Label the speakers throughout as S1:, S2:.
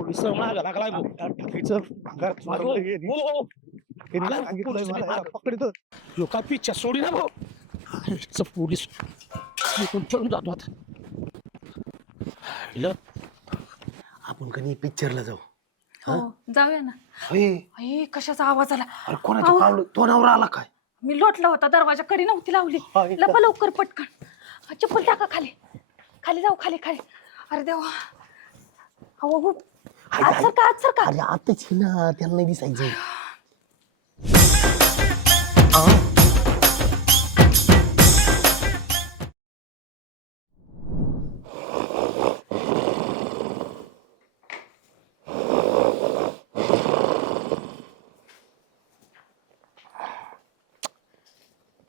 S1: मागा लागलाय भाऊ.
S2: भांगार हे.
S1: हो.
S2: हे सांगितलंय मला. पकडतो
S1: काय पिच्छा सोडी ना भाऊ. ह्याचं पोलीस जातो आता. हिला आपण कधी पिक्चरला जाऊ?
S3: हो जाऊया ना. अय कशाचा आवाज आला?
S1: अरे कोणाचं
S3: अहो.
S1: पावलं तो नवरा आला काय?
S3: मी लोटला होता दरवाजा कडी नव्हती लावली? लपा लवकर पटकन. हा, चप्पल टाका खाली. खाली जाऊ खाली खाली. अरे देवा. अहो हो. आज सर का आज सर का
S1: अरे आताच ना त्याला नाही दिसायचं.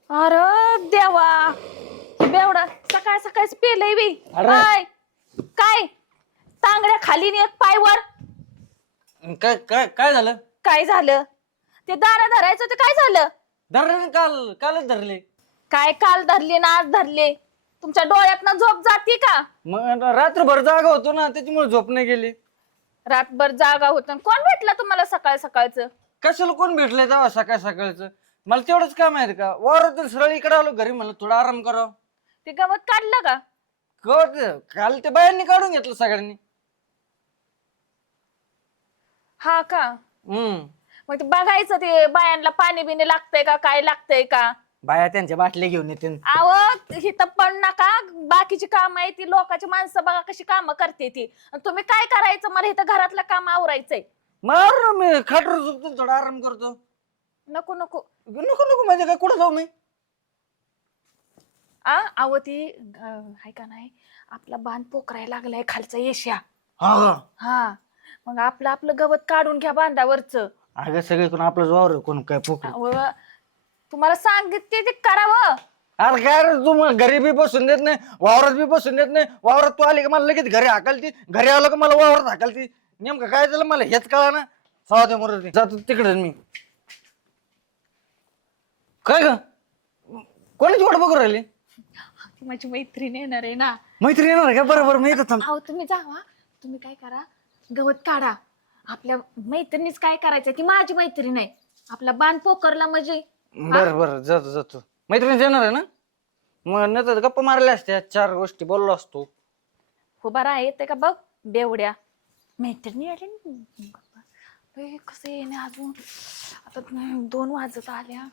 S3: अरे देवा. बेवडा सकाळ सकाळच पेलय बी.
S1: अरे.
S3: काय काय? तांगड्या खाली नेत पायवर.
S4: काय काय काय झालं?
S3: काय झालं? ते दारा धरायचं ते काय झालं?
S4: धरले ना काल कालच धरले.
S3: काय काल धरले ना आज धरले? तुमच्या डोळ्यात झोप जाते का?
S4: मग रात्रभर जागा होतो ना त्याच्यामुळे झोप नाही गेली.
S3: रातभर जागा होत. कोण भेटला तुम्हाला सकाळ सकाळचं?
S4: कशाला कोण भेटले तेव्हा सकाळ सकाळचं? मला तेवढंच काम आहे का? वावरातून सरळ इकडे आलो घरी म्हणलं थोडा आराम करावं.
S3: ते गवत काढलं का?
S4: कळत काल ते बायांनी काढून घेतलं सगळ्यांनी.
S3: हा का?
S4: हम्म.
S3: मग ते बघायचं ते बायांना पाणी बिणी लागतंय का काय लागतंय का?
S4: बाया त्यांच्या बाटल्या घेऊन येते
S3: आव हिथं पण नका. बाकीची काम आहे ती लोकांची माणसं बघा कशी कामं करते ती. आणि तुम्ही काय करायचं? मला इथं घरातलं काम आवरायचंय.
S4: मार मी खाटर झोपतो थोडा आराम करतो.
S3: नको नको.
S4: नको नको म्हणजे काय कुठं जाऊ मी?
S3: आ आव ती अं, हाय का नाही? आपला बांध पोकरायला लागलाय खालचा येश्या
S4: हा
S3: हा. मग आपलं आपलं गवत काढून घ्या बांधावरच.
S4: अगं सगळीकडून आपलं वावर आहे, कोण काय पोक
S3: तुम्हाला सांगितले ते करावं.
S4: अरे काय रे तू मला घरी बी बसून देत नाही वावरात बी बसून देत नाही. वावरात तू आली का मला लगेच घरी हाकलती घरी आलो का मला वावरात हाकलती. नेमकं काय झालं मला हेच कळा ना सावते मरते जातो तिकडेच मी. काय ग? कोणाची वाट बघू राहिली?
S3: ती माझी मैत्रीण येणार आहे ना.
S4: मैत्री येणार आहे का? बरं बरं मी येतो थांब.
S3: अहो तुम्ही जावा तुम्ही काय करा गवत काढा. आपल्या मैत्रिणीच काय करायचं ती माझी मैत्रीण आहे. आपला बांध पोकरला म्हणजे.
S4: बरं बरं जातो जातो. मैत्रिणी येणार आहे ना? मग नाही तर गप्पा मारल्या असत्या. चार गोष्टी बोललो असतो.
S3: उभा राहा येते का बघ? बेवड्या. मैत्रिणी आली ना. कसं येणे अजून? आता दोन वाजत आल्या.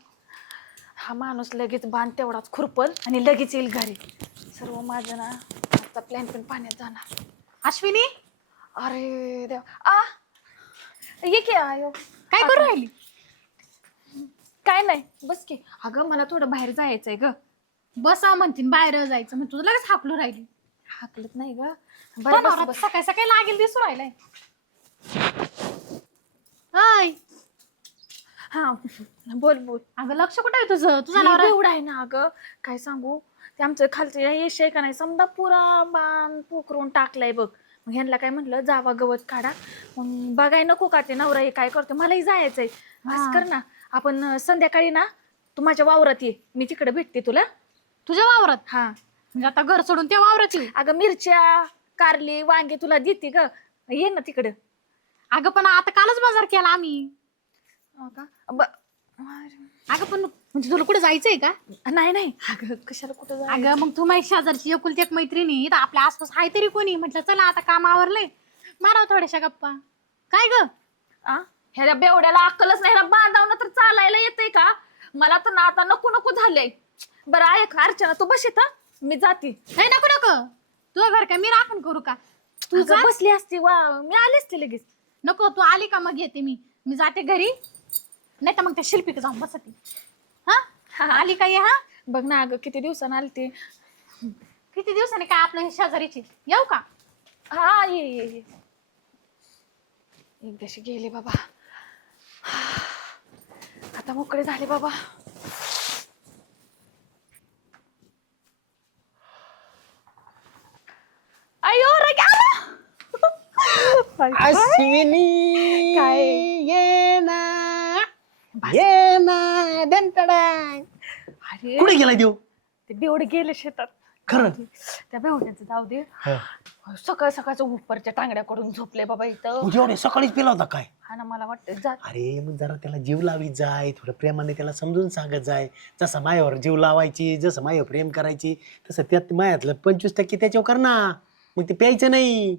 S3: हा माणूस लगेच बांध तेवढाच खुरपल आणि लगेच येईल घरी. सर्व माझं ना आता प्लॅन पण पाण्यात जाणार. अश्विनी! अरे देव. आ! ये की आयो काय करू राहिली? काय नाही बस की. अगं मला थोडं बाहेर जायचंय ग.
S5: बसा म्हणतीन बाहेर जायचं मग तुझं लगेच हाकलू राहिली.
S3: हाकलत नाही ग. बरं, बस,
S5: नवरा
S3: बस.
S5: सकाळी सकाळी लागेल दिसू राहिलाय. हाय.
S3: हा बोल बोल.
S5: अगं लक्ष कुठे आहे तुझं? तुझा
S3: तुझा
S5: नवरा
S3: एवढा आहे ना अगं. काय सांगू? ते आमचं खालचं यश आहे का नाही समजा पुरा बाण पोकरून टाकलाय बघ. मग ह्यांना काय म्हटलं जावा गवत काढा. मग बघाय नको का ते नवरा हे काय करतो मलाही जायचंय. असं. कर ना. आपण अं, संध्याकाळी ना तू माझ्या वावरात ये. मी तिकडे भेटते तुला.
S5: तुझ्या वावरात?
S3: हा.
S5: म्हणजे आता घर सोडून त्या वावरात येऊ
S3: अगं मिरच्या कारली वांगे तुला देते ग. ये ना तिकडं.
S5: अगं पण आता कालच बाजार केला आम्ही. अगं पण म्हणजे तुला कुठे जायचंय का?
S3: नाही नाही. अगं कशाला कुठं जायचं?
S5: अगं मग तू माझी शेजारची एकुलती एक मैत्रिणी इथं आपल्या आसपास आहे तरी कोणी? म्हटलं चला आता काम आवरलंय. माराव थोड्याशा गप्पा. काय ग?
S3: आ? ह्या बेवड्याला अक्कलच नाही ह्याला बांधावलं तर चालायला येतंय का? मला तर ना आता नको नको झालंय. बरं ऐक अर्चना तू बस इथं. मी जाते.
S5: नाही नको नको. तुझं घर काय? मी राखण करू का? तू
S3: तू
S5: जा.
S3: बसली असती वा. मी आले असते लगेच.
S5: नको तू आली का? मग येते मी. मी जाते घरी. नाही तर मग त्या शिल्पीक जाऊन बसते. हा? आली का ये हा?
S3: बघ ना अगं किती दिवसानं आली ते.
S5: किती दिवसांनी काय आपलं हे शेजारीची? येऊ का?
S3: हा ये ये ये. एकदाशी गेले बाबा. आता मोकळे झाले बाबा. अयो रे आला!
S4: अश्विनी
S3: काय?
S4: ये ना ये ना. दंतडा
S3: अरे.
S1: कुठे गेलाय देव?
S3: ते बेवडे गेले शेतात.
S1: खरं?
S3: त्या बेवड्याचं जाऊ दे. सकाळ सकाळचं उपरच्या टांगड्याकडून झोपले बाबा इथं.
S1: तुझ्या एवढे सकाळीच पेला होता काय?
S3: हा ना मला वाटतं जा.
S1: अरे मग जरा त्याला जीव लावी जाय थोडं प्रेमाने त्याला समजून सांगत जाय. जसं मायावर जीव लावायची जसं मायावर प्रेम करायची तसं त्यात मायातलं पंचवीस टक्के त्याच्यावर कर ना मग ते प्यायचं नाही.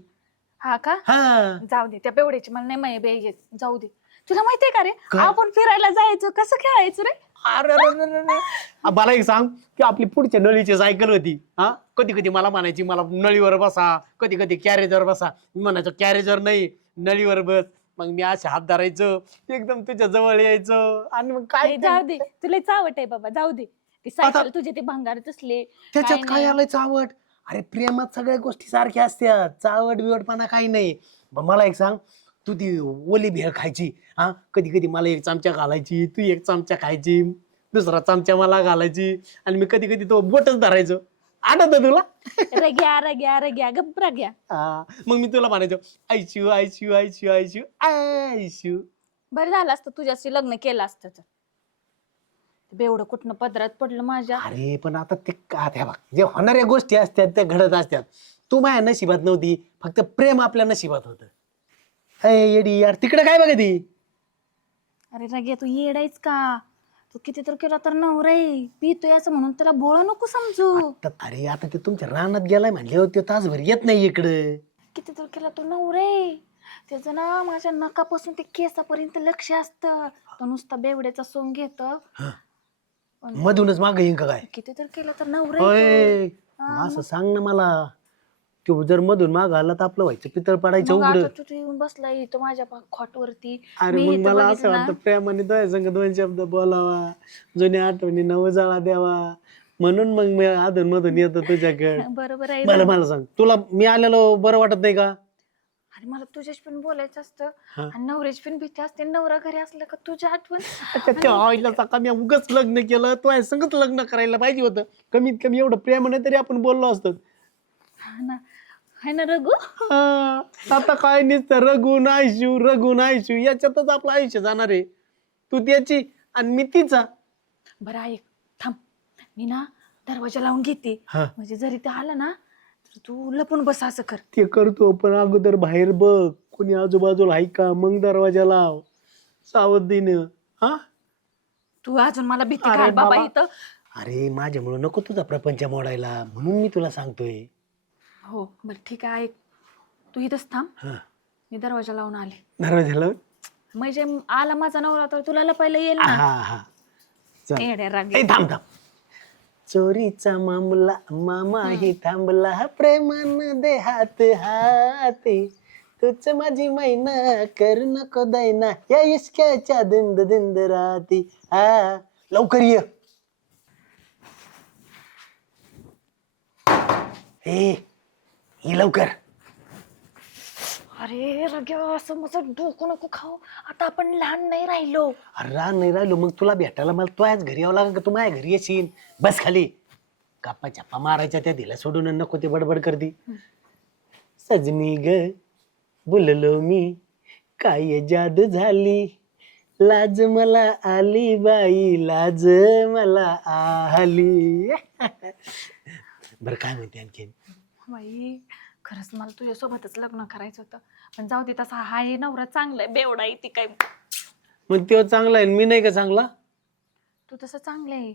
S3: हा का?
S1: हा.
S3: जाऊ दे त्या बेवड्याची मला नाही माहिती जाऊ दे. तुला माहितीये का रे?
S1: काय?
S3: आपण फिरायला जायचो कसं खेळायचं रे?
S1: अरे अरे, अरे, अरे, अरे. आ, मला एक सांग की आपली पुढच्या नळीची सायकल होती हा? कधी कधी मला म्हणायची मला नळीवर बसा कधी कधी कॅरेजवर बसा. मी म्हणायचो कॅरेजवर नाही नळीवर बस. मग मी असे हात धरायचो एकदम तुझ्या जवळ यायचं. आणि मग काय
S3: नाही, जाऊ दे तुला चावट आहे बाबा जाऊ दे. ती सायकल तुझे ते भंगारच असले.
S1: त्याच्यात
S3: काय
S1: काय
S3: नाही.
S1: आलंय चावट? अरे प्रेमात सगळ्या गोष्टी सारख्या असत्या चावट बिवटपणा काही नाही. पण मला एक सांग तू ती ओली भेळ खायची. हा? कधी कधी मला एक चमचा घालायची तू एक चमचा खायची दुसरा चमचा मला घालायची आणि मी कधी कधी तो बोटच धरायचो. आठवत तुला?
S3: रग्या रग्या रग्या गप्प रग्या
S1: हा. मग मी तुला म्हणायचो आयशू आयशू आयशू आयशू आयशू.
S3: बरं झालं असतं तुझ्याशी लग्न केलं असतं तर. बेवडं कुठनं पदरात पडलं माझ्या.
S1: अरे पण आता ते का त्या बघ जे होणाऱ्या गोष्टी असतात त्या घडत असतात. तू माझ्या नशिबात नव्हती फक्त प्रेम आपल्या नशिबात होत. येडी. यार तिकडे काय बघा ती
S3: अरे रग्या तू येडायच का? तू किती तर केला तर नवरा आहे. पितोय असं म्हणून त्याला बोळ नको समजू.
S1: तर अरे आता ते तुमच्या रानात गेलाय म्हणल्यावर ते तासभर येत नाही इकडं.
S3: किती तर केला तो नवरा आहे. त्याचं ना माझ्या नकापासून ते केसापर्यंत लक्ष असतं. तो नुसता बेवड्याचा सोंग घेत.
S1: मधूनच माग येईन का काय?
S3: किती तर केला तर नवरा आहे
S1: होय.
S3: तो. हा,
S1: असं सांग ना मला. तो जर मधून माग आला तर आपलं व्हायचं पितळ पडायचं
S3: मग
S1: उघड.
S3: आता तू तू येऊन बसला इथं माझ्या पा- खोटवरती.
S1: अरे
S3: मी
S1: मग मला असं. वाटतं प्रेमाने दोय संग दोन शब्द बोलावा जुन्या आठवणी नवजाळा द्यावा. म्हणून मग मी अधून मधून येतो तुझ्याकडे.
S3: बरोबर आहे
S1: मला
S3: ना.
S1: मला सांग तुला मी आलेलो बरं वाटत नाही का?
S3: अरे मला तुझ्याशी पण बोलायचं असतं.
S1: हा.
S3: आणि नवऱ्याची पण भीती असते. नवरा घरी असलं का तुझी आठवण?
S1: त्या आईला सका मी उगच लग्न केलं तू आहे संगत लग्न करायला पाहिजे होतं. कमीत कमी एवढं प्रेमाने तरी आपण बोललो असतो.
S3: हा ना. हाय ना रघु?
S1: हा, आता काय नुसतं रघु नायशू रघु नायशू याच्यातच आपलं आयुष्य जाणार आहे. तू त्याची आणि मी तिचा.
S3: बरं ऐक थांब. मी ना दरवाजा लावून घेते.
S1: हा.
S3: म्हणजे जरी ते आलं ना तर तू लपून बस असं कर.
S1: ते करतो पण अगोदर बाहेर बघ. कोणी आजूबाजूला आहे का? मग दरवाजा लाव. सावधीनं. हा?
S3: तू अजून मला भीती
S1: अरे
S3: घाल बाबा
S1: बाबा.
S3: इथं.
S1: अरे माझ्यामुळं नको तुझा प्रपंच मोडायला. म्हणून मी तुला सांगतोय.
S3: हो बरं ठीक आहे ऐक. तू इथंच थांब.
S1: हा.
S3: मी दरवाजा लावून आले.
S1: दरवाजा लाव
S3: म्हणजे आला माझा नवरा तर तुला लपायला येईल ना.
S1: हा हा. चल.
S3: येड्या राग
S1: ए थांब थांब. चोरीचा मामला मामाही थांबला प्रेमान दे हात. हाते तुझ माझी मैना कर नको दैना या इश्क्याच्या दिंद दिंद राती. हा. लवकर ये. ए ये लवकर.
S3: अरे रग्या असं माझं डोकं नको खाऊ. आता आपण लहान नाही राहिलो.
S1: अरे राह नाही राहिलो मग तुला भेटायला मला तू आज घरी यावं लागेल का? तू माझ्या घरी येशील. बस खाली. गप्पा चप्पा मारायच्या त्या दिला सोडून आणि नको ते बडबड करती. सजनी ग बोललो मी काय जादू झाली? लाज मला आली बाई लाज मला आली. बरं काय म्हणते आणखीन?
S3: बाई खरंच मला तुझ्यासोबतच लग्न करायचं होतं पण जाऊ दे तसा हा आहे नवरा चांगला आहे बेवडा आहे ती काय
S1: मग तो चांगला आहे आणि मी नाही का चांगला
S3: तू तसं चांगलं आहे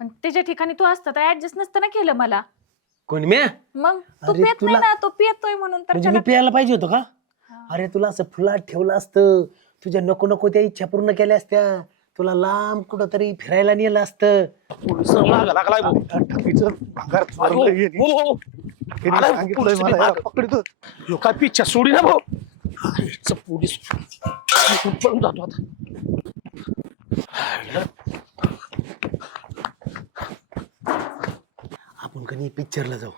S3: पण त्याच्या ठिकाणी तू असतं तर ऍडजस्ट नसतं ना केलं मला
S1: कोणी म्या
S3: मग तू
S1: अरे
S3: पित नाही
S1: तुला-
S3: ना तो पियतोय म्हणून तर
S1: म्हणजे मी
S3: त्याला-
S1: प्यायला पाहिजे होतं का
S3: हा.
S1: अरे तुला असं फुलात ठेवलं असतं तुझ्या नको नको त्या इच्छा पूर्ण केल्या असत्या तुला लांब कुठं तरी फिरायला नेलं असतं भांगार
S6: हो, हो, हो.
S1: ठकीने
S6: आलाय
S1: सांगितलंय
S6: पोलीस
S1: मला,
S6: बी
S1: याला
S6: मागं.
S1: पकडतो.
S6: ह्यो काय पिच्छा सोडी ना भाऊ. आईचं पोलीस. मी पळून जातो आता.
S1: आपण कधी पिक्चरला जाऊ?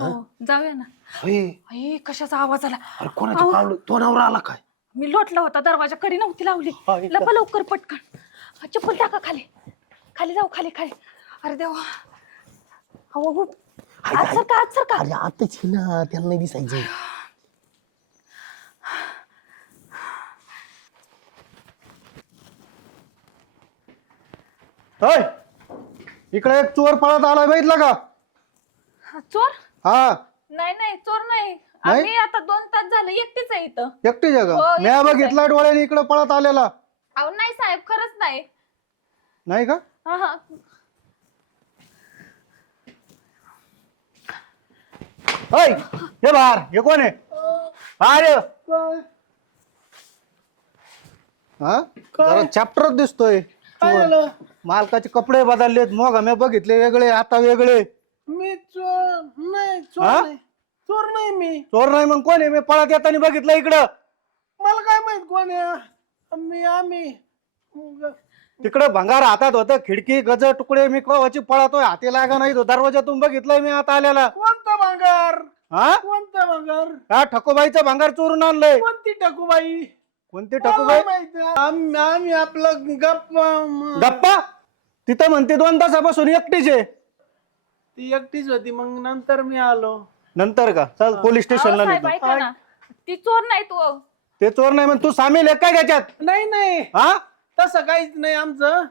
S3: हो जाऊया ना.
S1: होय
S3: अय कशाचा आवाज आला?
S1: अरे. पावलं? तो नवरा आला काय?
S3: मी लोटला होता दरवाजा कडी नव्हती लावली.
S1: हाय का?
S3: लपा लवकर पटकन. हा, चप्पल टाका खाली. खाली जाऊ खाली खाली. अरे देवा. अहो
S1: हाय, हाय.
S3: आज
S1: अरे आताच ही ना त्याला नाही दिसायचं.
S7: इकडे एक चोर पळत आलाय बघितलं का?
S3: हा, चोर?
S7: हा.
S3: नाही नाही चोर नाही.
S7: नाही?
S3: आम्ही आता दोन तास झालं एकटीच आहे इथं.
S7: एकटी जगा
S3: हो,
S7: मी
S3: एकटीच.
S7: बघितला डोळ्याने इकडे पळत आलेला.
S3: अहो नाही साहेब खरंच नाही.
S7: नाही का?
S3: हा हा.
S7: होय हे बाहेर. हे कोण आहे? ये. हा? जरा चॅप्टर दिसतोय. मालकाचे कपडे बदललेत मग आम्ही बघितले वेगळे आता वेगळे.
S2: मी चोर नाही चोर
S7: हा?
S2: नाही. चोर नाही मी.
S7: चोर नाही मग कोण आहे? मी पळत येताना बघितलं इकडं.
S2: मला काय माहीत कोण आहे? मी आम्ही.
S7: तिकडं भंगार हातात होतं खिडकी गज तुकडे मी कवाची पळतोय हाती लागा नाही तो दरवाजातून बघितलंय मी आता आलेला
S2: कोणतं भांगार?
S7: हा?
S2: कोणतं भांगार?
S7: हा ठकोबाईचं भंगार चोरून आणलंय.
S2: कोणती टाकूबाई
S7: कोणती ठकोबाई.
S2: आम्ही आम्ही आपलं गप्पा म-
S7: गप्पा? तिथं म्हणते दोन तासापासून एकटीच आहे.
S2: ती एकटीच होती मग नंतर मी आलो.
S7: नंतर का? चल पोलीस स्टेशनला
S3: साहेब
S7: नेतो.
S3: ऐका ना. ती चोर नाही तू.
S7: ते चोर नाही मग तू सामील आहे काय त्याच्यात?
S2: नाही नाही.
S7: हा?
S2: तसं काहीच नाही आमचं.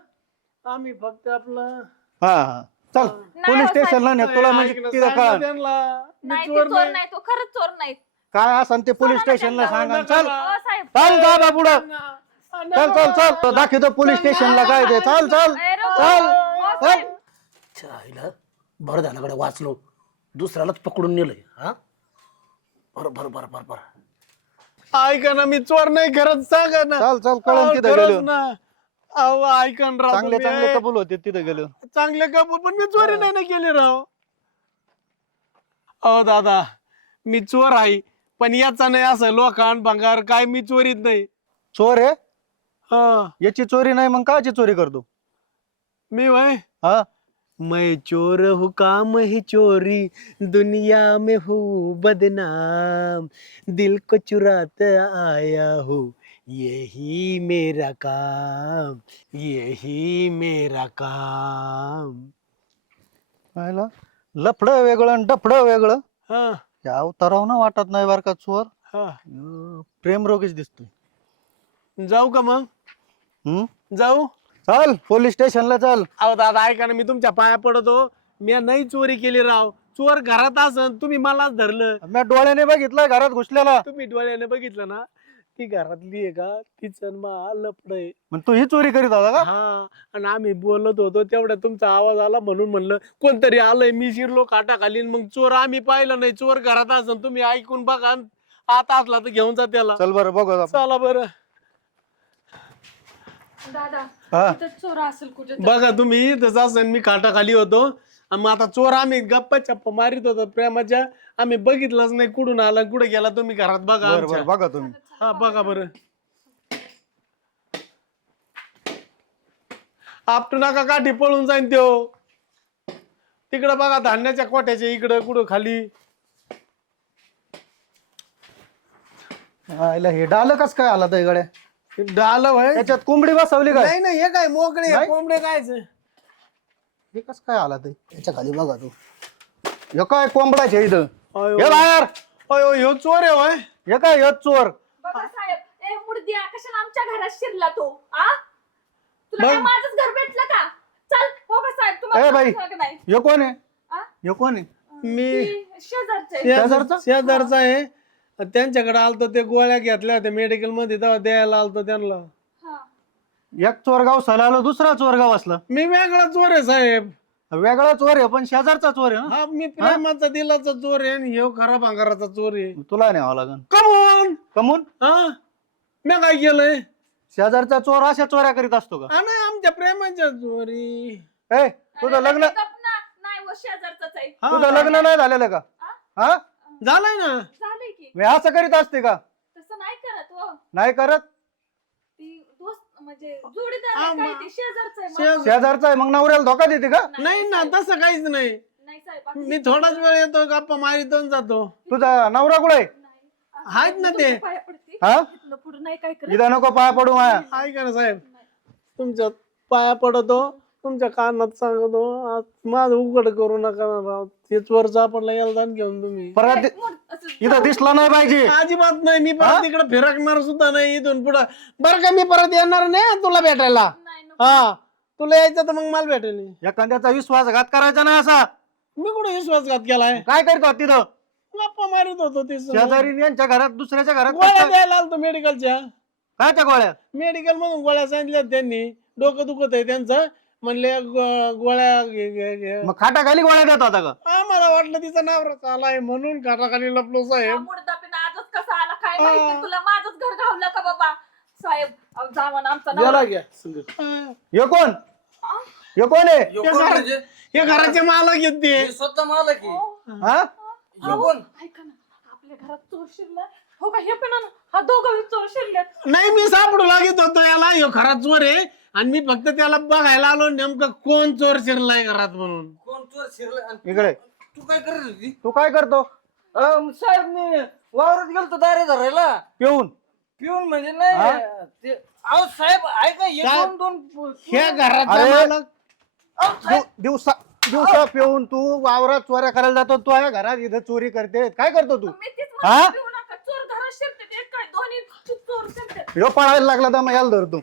S2: आम्ही फक्त आपलं
S7: हा हा. चल पोलीस
S3: हो,
S7: स्टेशनला
S3: साहेब.
S7: नेतो तुला म्हणजे तिथं
S2: सांगा
S7: कळ
S2: त्यांना. मी
S3: नाही ती
S2: चोर
S3: चोर
S2: नाही.
S3: नाही तू खरंच चोर नाही.
S7: काय असं ते पोलीस
S3: चला
S7: स्टेशनला
S3: त्यांना.
S7: सांगा. चल.
S3: अहो, साहेब.
S7: चल जा बा पुढं.
S2: ना-
S7: चल चल चल. तो दाखवतो पोलीस स्टेशनला काय ते. चल चल.
S3: ए, रो-
S7: चल.
S3: अहो,
S7: चल.
S3: साहेब.
S1: आईला बरं झालं कडे वाचलो. दुसऱ्यालाच पकडून नेलंय हा? बरं बरं बरं बरं बरं.
S2: ऐका ना मी चोर नाही करत सांगा ना.
S7: चल चल कळून
S2: अहो,
S7: तिथं
S2: खरंच
S7: गेलो.
S2: ना. अहो ऐका ना राव
S7: चांगले
S2: तुम्ही.
S7: चांगले कबूल होते तिथं गेलो.
S2: चांगले कपूर पण मी चोरी नाही ना केली राव. अहो दादा मी चोर आहे पण याचा नाही असं लोकांड भंगार काय मी चोरीत नाही.
S7: चोर आहे?
S2: हा.
S7: याची चोरी नाही मग काची चोरी करतो?
S2: मी वय
S7: हा.
S2: मैं चोर हूँ काम ही चोरी दुनिया में हूँ बदनाम दिल को चुराता आया हूँ यही मेरा काम यही मेरा काम।
S7: पाहिलं? लफडं वेगळं आणि डफडं वेगळं.
S2: हा.
S7: या अवतारावनं वाटत नाही बार का चोर.
S2: हा.
S7: प्रेम रोगीच दिसतोय.
S2: जाऊ का मग?
S7: हम्म
S2: जाऊ?
S7: चल पोलीस स्टेशनला चल.
S2: अहो दादा ऐका ना मी तुमच्या पाया पडतो. मी नाही चोरी केली राव. चोर घरात असन तुम्ही मलाच धरलं.
S7: मी डोळ्याने बघितलं घरात घुसलेला.
S2: तुम्ही डोळ्याने बघितलं ना ती घरातली आहे का? तिचं मा लपड आहे
S7: मग तू ही चोरी करीत होता का?
S2: हा आणि आम्ही बोलत होतो तेवढ्या तुमचा आवाज आला म्हणून म्हणलं कोणतरी आलंय मी शिरलो काटा खाली मग चोर आम्ही पाहिलं नाही. चोर घरात असन तुम्ही ऐकून बघा आता असला तर घेऊन जा त्याला.
S7: चल बरं बघू आपण.
S2: चला बरं.
S3: दादा
S7: हा.
S3: इथं चोर असेल कुठे?
S2: बघा तुम्ही तसं असेल मी खाली होतो. आणि मग आता चोर आम्ही गप्पा चप्पा मारित होतो प्रेमाच्या. आम्ही बघितलंच नाही कुठून आला कुठे गेला तुम्ही घरात बघा
S7: बरं
S2: आमच्या.
S7: बरं बघा तुम्ही.
S2: हा बघा. बरं. आपटू नका काठी पळून जाईन त्यो. तिकडं बघा धान्याच्या कोट्याच्या इकडं कुठं खाली.
S7: हे डाल कस काय आला तर गड्या
S2: डाल व्हय.
S7: त्याच्यात कोंबडी बसवली काय?
S2: नाही नाही हे काय मोकळे
S7: नाही?
S2: कोंबडे कायच
S7: हे कस काय आला ते? त्याच्याखाली बघा तू. हे काय कोंबडाचे इथं?
S2: अयो.
S7: हे बाहेर.
S2: अयो ह्यो चोर आहे होय.
S7: हे काय हे चोर?
S3: बघा साहेब ए मुर्द्या कशाला आमच्या घरात शिरला तो? आ? तुला काय
S2: मग?
S3: माझंच घर भेटलं का? चल हो का साहेब
S7: ए
S3: तुम्हाला
S7: बाई.
S3: सांगितलं का नाही.
S7: हे कोण आहे?
S3: आ?
S7: हे कोण आहे?
S2: मी
S3: ती शेजारचे
S7: शेजारचा?
S2: शेजारचा आहे. त्यांच्याकडे आलतो ते गोळ्या घेतल्या होत्या मेडिकलमध्ये तेव्हा द्यायला आलतो त्यांना.
S3: हा.
S7: एक चोरगाव सलालो दुसरा चोरगाव असला.
S2: मी वेगळा चोर आहे साहेब.
S7: वेगळा चोर आहे पण शेजारचा चोर आहे ना?
S2: हा मी प्रेमाचा दिलाचा चोर आहे आणि ह्यो खरा भांगाराचा चोर आहे.
S7: तुला न्यावं लागन.
S2: कमून!
S7: कमून?
S2: हा? मी काय केलंय?
S7: शेजारचा चोर अशा चोऱ्या करीत असतो का?
S2: हा नाही आमच्या प्रेमाच्या चोरी.
S7: ए तुझं लग्न
S3: लगे गप ना. नाही वो शेजारचाच आहे.
S2: हा,
S7: तुझं लग्न नाही झालेलं का? हा?
S2: झालंय ना?
S3: झालंय की.
S7: मी असं करीत असते का?
S3: तसं नाही करत हो.
S7: नाही करत?
S3: ती दोस्त म्हणजे जोडीदार आहे काय
S2: मग.
S3: ती शेजारचं आहे मग.
S7: शेजारचा आहे मग नवऱ्याला धोका देते का?
S2: नाही ना तसं काहीच नाही.
S3: नाही साहेब आम्ही-
S2: मी थोडाच वेळ येतो गप्पा मारितो जातो.
S7: तुझा नवरा कुठे आहे?
S3: नाही.
S2: आहेत ना ते.
S3: तुमच्या पाया पडते.
S7: हा?
S3: इथनं पुढं नाही काय करत.
S7: इथं नको पाया पडू माया.
S2: ऐका ना साहेब. तुमच्या पाया पडतो. तुमच्या कानात सांगतो आज माझं उघड करू नका ना राव. ते चोर सापडला याला जाण घेऊन तुम्ही.
S7: परत इथं दिसला नाही पाहिजे.
S2: अजिबात नाही मी परत तिकडे फिरकणार सुद्धा नाही इथून पुढं. बरं का मी परत येणार नाही हं तुला भेटायला. हा तुला यायचं तर मग मला भेटेल.
S7: एखाद्याचा विश्वासघात करायचा नाही असा.
S2: मी कुठे विश्वासघात केलाय?
S7: काय करतो तिथं?
S2: गप्पा मारित होतो ते.
S7: शेजारी यांच्या घरात दुसऱ्याच्या घरात
S2: गोळ्या
S7: काय-
S2: द्यायला आलतो मेडिकलच्या
S7: कायच्या गोळ्या?
S2: मेडिकल मधून गोळ्या सांगितल्या त्यांनी. डोकं दुखत आहे त्यांचं. म्हणले गो- गोळ्या घे घे घे.
S7: मग खाटाखाली गोळ्या देत होता का?
S2: आम्हाला वाटलं तिचा नवरा आलाय म्हणून खाटाखाली लपलो साहेब.
S3: आजच कसा आला काय
S2: हा.
S3: माहिती? तुला माझंच घर घावलं का बाबा? साहेब अहो, जावा ना आमचा नवरा.
S1: गेला घ्या संग.
S7: हे. कोण? हे? कोण आहे?
S4: कोण म्हणजे?
S2: हे घराचे मालक आहेत ते.
S4: हे स्वतः मालक आहे.
S3: हो.
S7: हा?
S4: कोण?
S3: ऐका ना. आपल्या घरात चोर शिरला हो का? हे पण आण. हा दोघं चोर शिरल्यात
S2: नाही मी सापडू लागत होतो याला. ह्यो खरा चोर आहे. आणि मी फक्त त्याला बघायला आलो नेमकं कोण चोर शिरलाय घरात म्हणून.
S4: कोण चोर शिरला आणि
S7: इकडे.
S4: तू काय करत होती?
S7: तू काय करतो?
S4: अं, साहेब मी वावरात गेलतो दारे धरायला.
S7: पिऊन.
S4: पिऊन म्हणजे नाही ते अहो साहेब ऐका हे
S2: काय?
S4: दोन दोन
S2: ह्या घराचा
S7: अरे.
S2: मालक.
S4: अहो, साहेब,
S7: दिव- दिवसा दिवसा पिऊन तू वावरात चोऱ्या करायला जातो तू या घरात इथं चोरी करते. काय करतो तू?
S3: मी तीच
S7: हा?
S3: म्हणते, पिऊ नका. चोर घरात शिरते ते काय दोन्ही चोर शिरते.
S7: ह्यो पळायला लागला तर मग याला धरतो.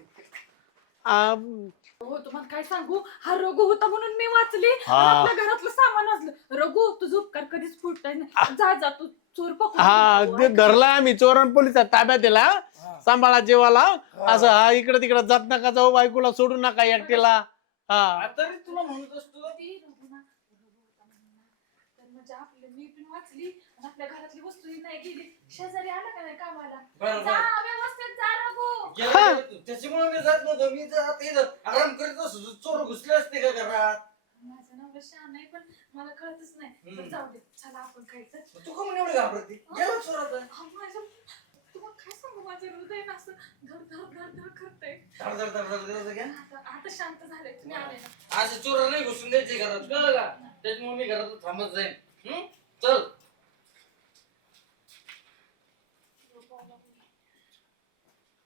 S3: हो तुम्हाला काय सांगू? हा रघु होता म्हणून मी वाचली.
S2: हा.
S3: आपल्या घरातलं सामान वाचलं. रघु तुझं उपकार कधीच फुटताय नाही. जा जा तू चोर पकडून
S2: हा
S3: तू.
S2: धरला आम्ही चोरण पोलिसात ताब्यात दिला. सांभाळा जेवाला. असं हा इकडे तिकडे जात नका जाऊ बायकोला सोडू नका एकटीला. हा.
S4: तरी तुला म्हणत असतो
S3: ती. तर म्हणजे आपलं मी पण वाचली आणि आपल्या घरातली वस्तूही नाही गेली. शेजारी आला का नाही कामाला?
S4: बरं,
S3: जा. व्यवस्थित जा रघु.
S4: त्याच्यामुळे मी जात नव्हतो. मी जात इथं. आराम करीत असतो चोर घुसले असते का घरात?
S3: माझं नवरा शहाणा आहे पण मला कळतच नाही.
S4: हम्म.
S3: जाऊ दे. चला आपण खायचं.
S4: तू का म्हणून एवढी घाबरती? गेला चोराचा.
S3: तुम्हाला काय सांगू? माझं हृदय ना असं धर धर धर धर करतंय.
S4: धड धड धड धड धड घ्या.
S3: आता आता शांत झालंय तुम्ही आले ना.
S4: असे चोर नाही घुसून द्यायचे घरात. कळलं का? त्याच्यामुळे मी घरात थांबत जाईन. हं? चल.